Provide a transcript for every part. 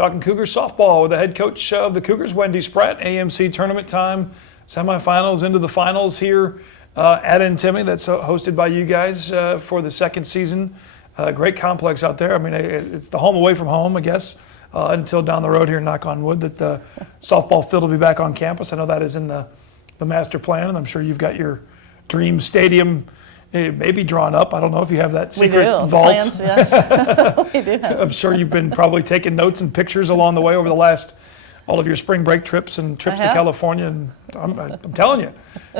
talking Cougars softball with the head coach of the Cougars, Wendy Spratt. AMC tournament time, semifinals into the finals here at Timmy. That's hosted by you guys for the second season. Great complex out there. I mean, it's the home away from home, I guess, until down the road here, knock on wood, that the softball field will be back on campus. I know that is in the master plan, and I'm sure you've got your dream stadium maybe drawn up. I don't know if you have that secret vault. Plans, yes. We do have. I'm sure you've been probably taking notes and pictures along the way over the last, all of your spring break trips and trips to California. And I'm telling you,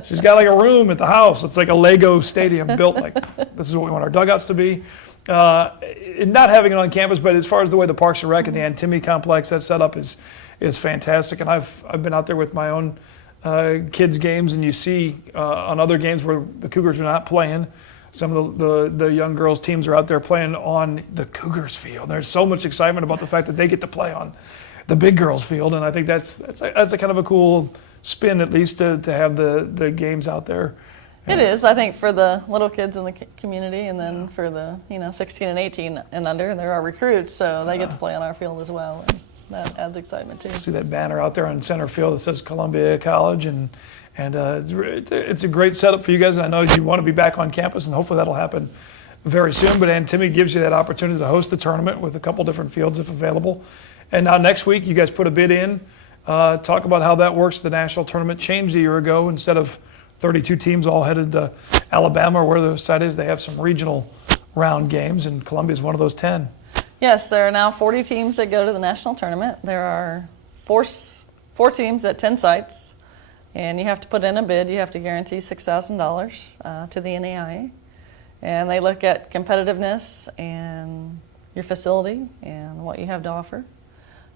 she's got like a room at the house. It's like a Lego stadium built like, this is what we want our dugouts to be. Not having it on campus, but as far as the way the Parks and Rec and the Antimony complex, that setup is fantastic. And I've been out there with my own kids games, and you see on other games where the Cougars are not playing, some of the young girls teams are out there playing on the Cougars field. There's so much excitement about the fact that they get to play on the big girls field, and I think that's a kind of a cool spin, at least to have the games out there. It is, I think, for the little kids in the community, and then for the 16 and 18 and under, there are recruits, so they get to play on our field as well. And that adds excitement too. See that banner out there on center field that says Columbia College, and it's a great setup for you guys. And I know you want to be back on campus, and hopefully that'll happen very soon. But Antimony gives you that opportunity to host the tournament with a couple different fields if available. And now next week, you guys put a bid in. Talk about how that works. The national tournament changed a year ago. Instead of 32 teams all headed to Alabama or where the site is, they have some regional round games, and Columbia is one of those 10. Yes, there are now 40 teams that go to the national tournament. There are four teams at 10 sites, and you have to put in a bid. You have to guarantee $6,000 to the NAIA. And they look at competitiveness and your facility and what you have to offer.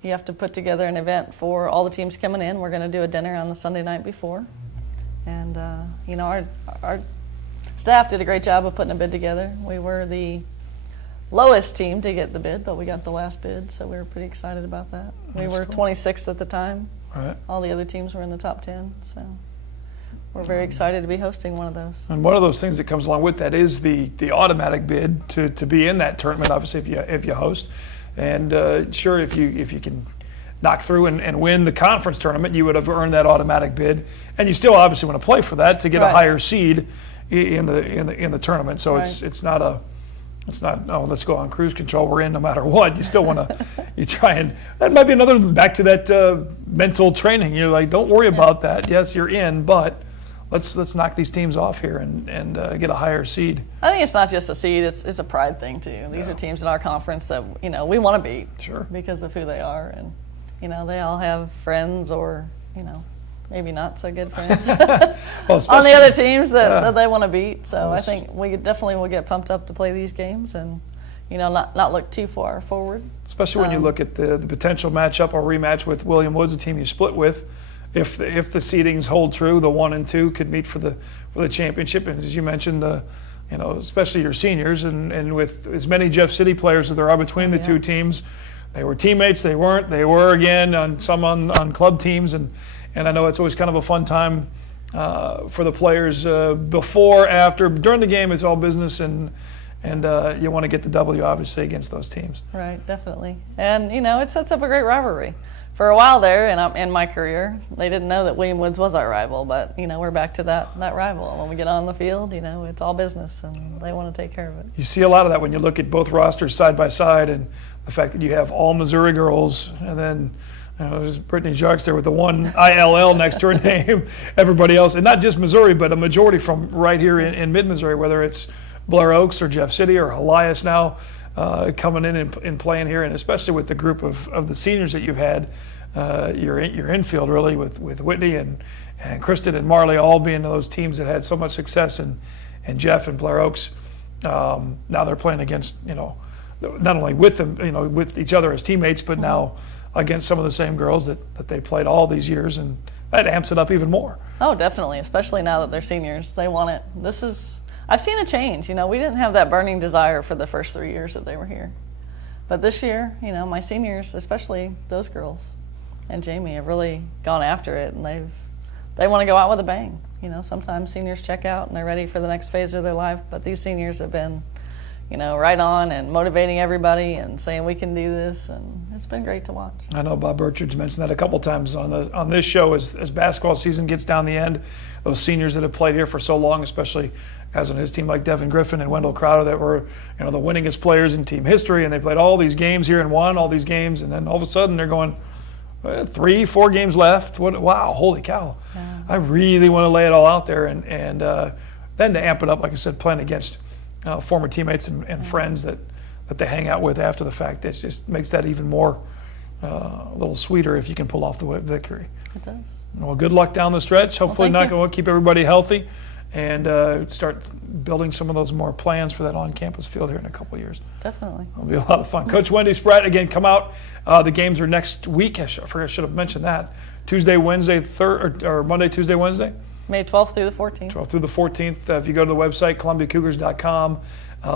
You have to put together an event for all the teams coming in. We're going to do a dinner on the Sunday night before. And, our staff did a great job of putting a bid together. We were the lowest team to get the bid, but we got the last bid, so we were pretty excited about that. We were cool. 26th at the time. Right. All the other teams were in the top 10, so we're very excited to be hosting one of those. And one of those things that comes along with that is the automatic bid to be in that tournament, obviously, if you host. And sure, if you can knock through and win the conference tournament, you would have earned that automatic bid. And you still obviously want to play for that to get a higher seed in the tournament. So it's not let's go on cruise control, we're in no matter what. You still want to you try, and that might be another back to that mental training. You're like, don't worry about that. Yes, you're in, but let's knock these teams off here and get a higher seed. I think it's not just a seed, it's a pride thing too. These are teams in our conference that we want to beat. Sure. Because of who they are, and they all have friends or maybe not so good friends on the other teams that they want to beat. So I think we definitely will get pumped up to play these games and not look too far forward. Especially when you look at the potential matchup or rematch with William Woods, a team you split with. If the seedings hold true, the 1 and 2 could meet for the championship. And as you mentioned, especially your seniors, and with as many Jeff City players as there are between the two teams, they were teammates. They weren't. They were again on club teams, and I know it's always kind of a fun time for the players before, after, during the game. It's all business, and you want to get the W obviously against those teams. Right, definitely, and it sets up a great rivalry. For a while there, in my career, they didn't know that William Woods was our rival, but we're back to that rival. When we get on the field, it's all business, and they want to take care of it. You see a lot of that when you look at both rosters side by side, and the fact that you have all Missouri girls, and then there's Brittany Jacques there with the one ILL next to her name. Everybody else, and not just Missouri, but a majority from right here in mid-Missouri, whether it's Blair Oaks or Jeff City or Elias now coming in and playing here, and especially with the group of the seniors that you've had, your infield really with Whitney and Kristen and Marley all being those teams that had so much success, and Jeff and Blair Oaks. Now they're playing against not only with them, with each other as teammates, but now against some of the same girls that they played all these years, and that amps it up even more. Oh, definitely, especially now that they're seniors. They want it. I've seen a change. We didn't have that burning desire for the first 3 years that they were here. But this year, my seniors, especially those girls and Jamie, have really gone after it, and they want to go out with a bang. Sometimes seniors check out and they're ready for the next phase of their life, but these seniors have been right on and motivating everybody and saying we can do this, and it's been great to watch. I know Bob Burchard's mentioned that a couple times on this show as basketball season gets down the end. Those seniors that have played here for so long, especially guys on his team like Devin Griffin and Wendell Crowder that were the winningest players in team history, and they played all these games here and won all these games, and then all of a sudden they're going 3-4 games left. Wow, holy cow! Yeah. I really want to lay it all out there, and then to amp it up, like I said, playing against former teammates and friends that they hang out with after the fact. It just makes that even more a little sweeter if you can pull off the victory. It does. Well, good luck down the stretch. Hopefully, thank you. keep everybody healthy, and start building some of those more plans for that on-campus field here in a couple of years. Definitely. It'll be a lot of fun. Coach Wendy Spratt, again, come out. The games are next week. I should have mentioned that. Tuesday, Wednesday, or Monday, Tuesday, Wednesday? May 12th through the 14th. 12th through the 14th. If you go to the website, ColumbiaCougars.com,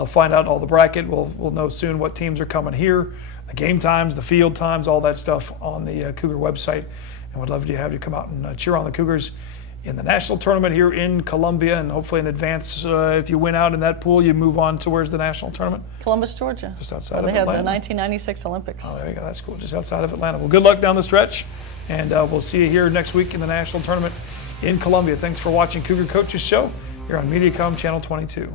find out all the bracket. We'll know soon what teams are coming here, the game times, the field times, all that stuff on the Cougar website. And we'd love to have you come out and cheer on the Cougars in the national tournament here in Columbia, and hopefully in advance, if you win out in that pool, you move on to where's the national tournament? Columbus, Georgia. Just outside of They Atlanta. had the 1996 Olympics. Oh, there you go. That's cool. Just outside of Atlanta. Well, good luck down the stretch, and we'll see you here next week in the national tournament in Columbia. Thanks for watching Cougar Coaches Show here on Mediacom Channel 22.